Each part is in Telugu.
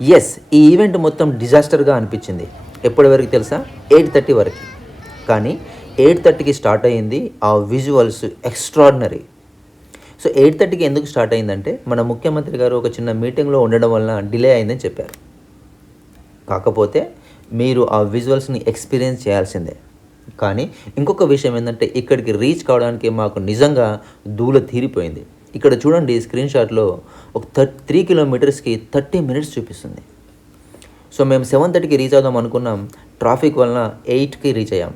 ఎస్, ఈ ఈవెంట్ మొత్తం డిజాస్టర్గా అనిపించింది. ఎప్పటి వరకు తెలుసా? 8:30 వరకు. కానీ 8:30కి స్టార్ట్ అయ్యింది. ఆ విజువల్స్ ఎక్స్ట్రాడినరీ. సో 8:30కి ఎందుకు స్టార్ట్ అయిందంటే మన ముఖ్యమంత్రి గారు ఒక చిన్న మీటింగ్లో ఉండడం వల్ల డిలే అయిందని చెప్పారు. కాకపోతే మీరు ఆ విజువల్స్ని ఎక్స్పీరియన్స్ చేయాల్సిందే. కానీ ఇంకొక విషయం ఏంటంటే ఇక్కడికి రీచ్ కావడానికి మాకు నిజంగా దూల తీరిపోయింది. ఇక్కడ చూడండి, స్క్రీన్ షాట్లో ఒక 3 కిలోమీటర్స్కి 30 మినిట్స్ చూపిస్తుంది. సో మేము 7:30కి రీచ్ అవుదాం అనుకున్నాం. ట్రాఫిక్ వలన 8కి రీచ్ అయ్యాం.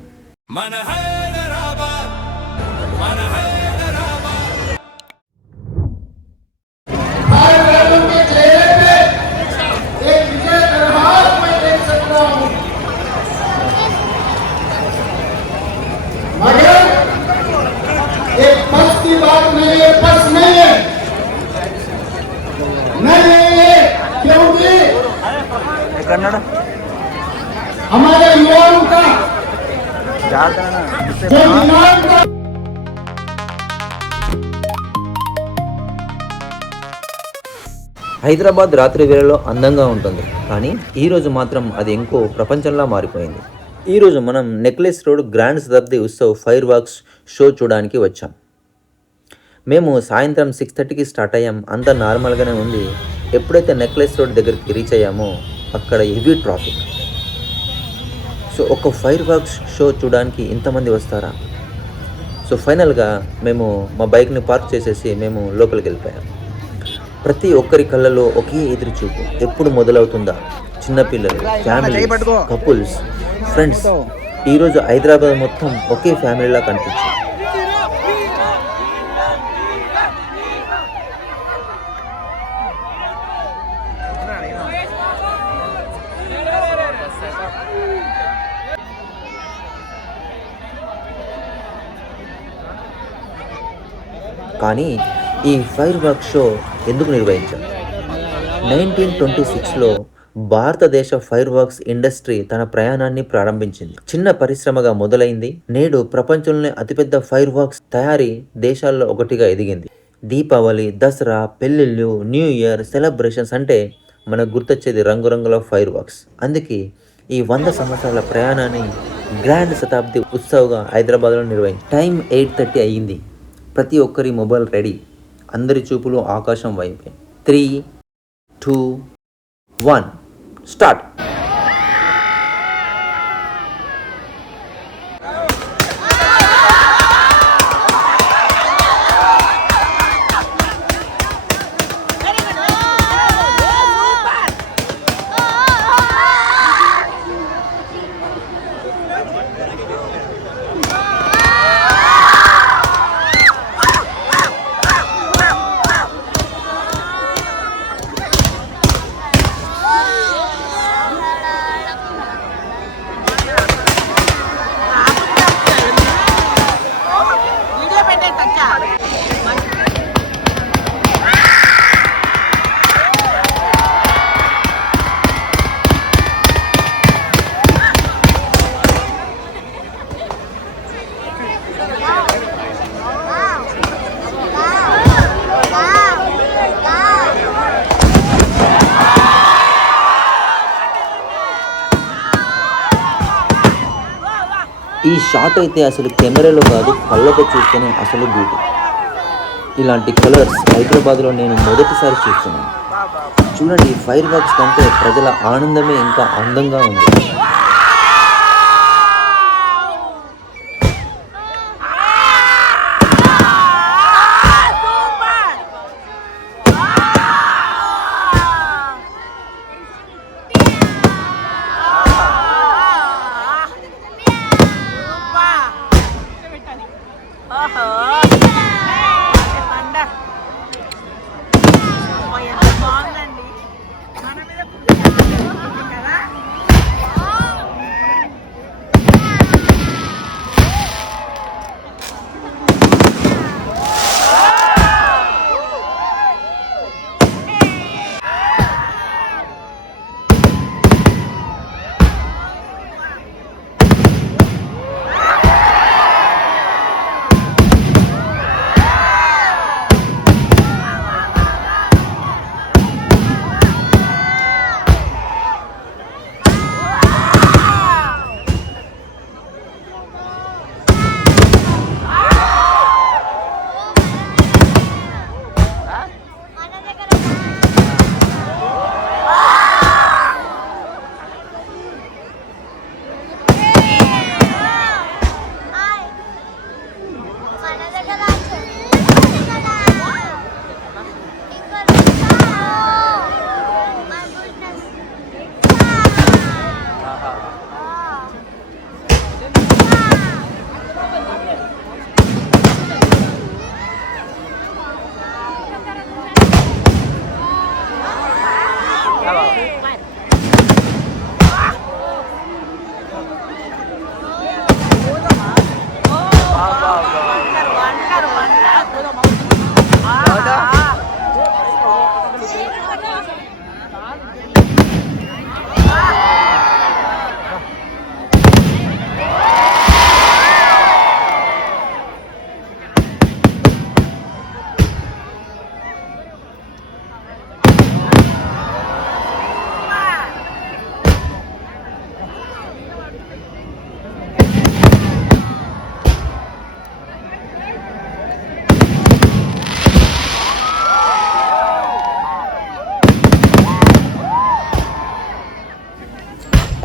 हमारे युवाओं का హైదరాబాద్ రాత్రి వేళలో అందంగా ఉంటుంది, కానీ ఈరోజు మాత్రం అది ఇంకో ప్రపంచంలా మారిపోయింది. ఈరోజు మనం నెక్లెస్ రోడ్ గ్రాండ్ శతాబ్ది ఉత్సవ్ ఫైర్ వర్క్స్ షో చూడడానికి వచ్చాం. మేము సాయంత్రం 6:30కి స్టార్ట్ అయ్యాం. అంతా నార్మల్గానే ఉంది. ఎప్పుడైతే నెక్లెస్ రోడ్ దగ్గరికి రీచ్ అయ్యామో అక్కడ హెవీ ట్రాఫిక్. సో ఒక ఫైర్ వర్క్స్ షో చూడడానికి ఇంతమంది వస్తారా? సో ఫైనల్గా మేము మా బైక్ని పార్క్ చేసేసి మేము లోపలికి వెళ్ళిపోయాం. ప్రతి ఒక్కరి కళ్ళలో ఒకే ఎదురు చూపు, ఎప్పుడు మొదలవుతుందా? చిన్నపిల్లలు, ఫ్యామిలీ, కపుల్స్, ఫ్రెండ్స్. ఈరోజు హైదరాబాద్ మొత్తం ఒకే ఫ్యామిలీలా కనిపించింది. కానీ ఈ ఫైర్ వర్క్ షో ఎందుకు నిర్వహించారు? 1926లో భారతదేశ ఫైర్ వర్క్స్ ఇండస్ట్రీ తన ప్రయాణాన్ని ప్రారంభించింది. చిన్న పరిశ్రమగా మొదలైంది. నేడు ప్రపంచంలోనే అతిపెద్ద ఫైర్ వర్క్స్ తయారీ దేశాల్లో ఒకటిగా ఎదిగింది. దీపావళి, దసరా, పెళ్ళిళ్ళు, న్యూ ఇయర్ సెలబ్రేషన్స్ అంటే మనకు గుర్తొచ్చేది రంగురంగుల ఫైర్ వర్క్స్. అందుకే ఈ 100 సంవత్సరాల ప్రయాణాన్ని గ్రాండ్ శతాబ్ది ఉత్సవ్గా హైదరాబాద్లో నిర్వహించి. టైం 8:30 అయ్యింది. ప్రతి ఒక్కరి మొబైల్ రెడీ. అందరి చూపులు ఆకాశం వైపే. 3, 2, 1 స్టార్ట్. ఈ షాట్ అయితే అసలు కెమెరాలో కాదు, కళ్ళతో చూస్తేనే అసలు బ్యూటీ. ఇలాంటి కలర్స్ హైదరాబాద్లో నేను మొదటిసారి చూస్తున్నాను. చూడండి, ఫైర్ వర్క్స్ కంటే ప్రజల ఆనందమే ఇంకా అందంగా ఉంది.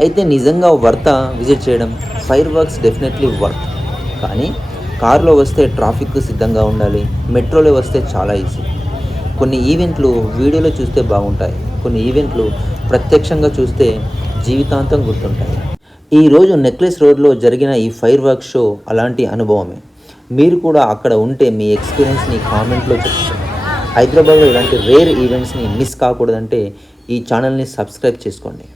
అయితే నిజంగా వర్త విజిట్ చేయడం? Fire works definitely worth. కానీ కారులో వస్తే ట్రాఫిక్ సిద్ధంగా ఉండాలి, మెట్రోలో వస్తే చాలా ఈజీ. కొన్ని ఈవెంట్లు వీడియోలో చూస్తే బాగుంటాయి, కొన్ని ఈవెంట్లు ప్రత్యక్షంగా చూస్తే జీవితాంతం గుర్తుంటాయి. ఈరోజు నెక్లెస్ రోడ్లో జరిగిన ఈ ఫైర్ వర్క్ షో అలాంటి అనుభవమే. మీరు కూడా అక్కడ ఉంటే మీ ఎక్స్పీరియన్స్ని కామెంట్లో చెప్పండి. హైదరాబాద్లో ఇలాంటి రేర్ ఈవెంట్స్ని మిస్ కాకూడదంటే ఈ ఛానల్ని సబ్స్క్రైబ్ చేసుకోండి.